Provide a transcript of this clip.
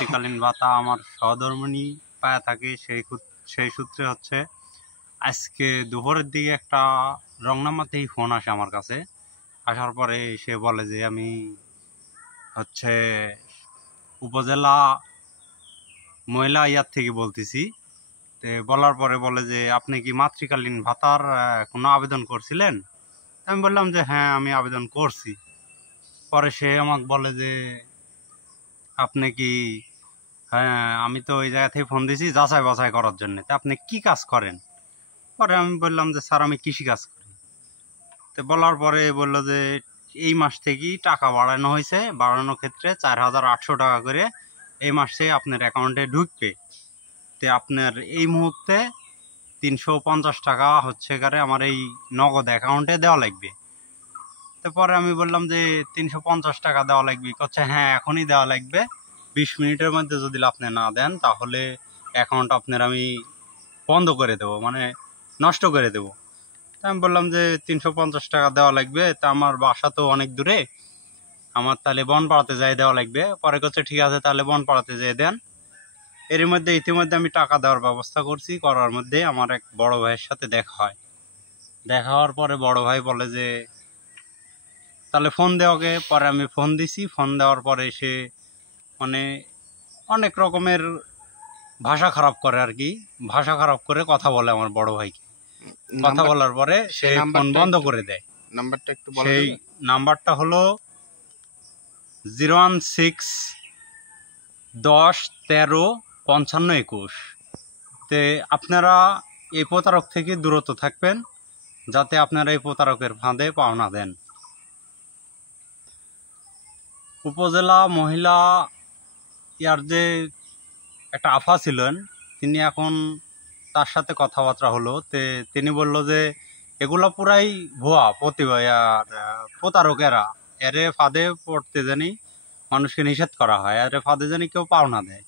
মাতৃকালীন ভাতা আমার সহধর্মিণী পায়া থাকে। সেই সূত্রে হচ্ছে আজকে দুপুরের দিকে একটা রং নাম্বারতেই ফোন আসে আমার কাছে। আসার পরে সে বলে যে আমি হচ্ছে উপজেলা মহিলা ইয়ার থেকে বলতেছি। বলার পরে বলে যে আপনি কি মাতৃকালীন ভাতার কোনো আবেদন করছিলেন? আমি বললাম যে হ্যাঁ, আমি আবেদন করছি। পরে সে আমাকে বলে যে আপনি কি, হ্যাঁ আমি তো ওই জায়গা থেকে ফোন দিয়েছি যাচাই বাছাই করার জন্য, তা আপনি কি কাজ করেন? পরে আমি বললাম যে স্যার আমি কৃষি কাজ করি। তো বলার পরে বললো যে এই মাস থেকেই টাকা বাড়ানো হয়েছে, বাড়ানোর ক্ষেত্রে 4,800 টাকা করে এই মাসে আপনার অ্যাকাউন্টে ঢুকবে। তো আপনার এই মুহূর্তে 350 টাকা হচ্ছে করে আমার এই নগদ অ্যাকাউন্টে দেওয়া লাগবে। তারপরে আমি বললাম যে 350 টাকা দেওয়া লাগবে। করছে হ্যাঁ এখনই দেওয়া লাগবে, 20 মিনিটের মধ্যে যদি আপনি না দেন তাহলে অ্যাকাউন্ট আপনার আমি বন্ধ করে দেবো, মানে নষ্ট করে দেবো। তা আমি বললাম যে 350 টাকা দেওয়া লাগবে, তা আমার বাসা তো অনেক দূরে, আমার তাহলে বনপাড়াতে যাই দেওয়া লাগবে। পরে করছে ঠিক আছে তাহলে বনপাড়াতে যেয়ে দেন। এর মধ্যে ইতিমধ্যে আমি টাকা দেওয়ার ব্যবস্থা করছি। করার মধ্যে আমার এক বড় ভাইয়ের সাথে দেখা হয়। দেখা হওয়ার পরে বড় ভাই বলে যে তাহলে ফোন দেওয়াকে। পরে আমি ফোন দিছি। ফোন দেওয়ার পরে সে মানে অনেক রকমের ভাষা খারাপ করে আর কি, ভাষা খারাপ করে কথা বলে আমার বড় ভাইকে। কথা বলার পরে সে ফোন বন্ধ করে দেয়। নাম্বারটা একটু বলেন। সেই নাম্বারটা হলো 016-10-13-55-21। তে আপনারা এই প্রতারক থেকে দূরত থাকবেন, যাতে আপনারা এই প্রতারকের ফাঁদে পা না দেন। উপজেলা মহিলা ইয়ার যে একটা আফা ছিলেন, তিনি এখন তার সাথে কথাবার্তা হলো। তিনি বলল যে এগুলো পুরাই ভুয়া প্রতারকেরা, এরে ফাঁদে পড়তে জানি মানুষকে নিষেধ করা হয়, এরে ফাঁদে জানি কেউ পাওনা দেয়।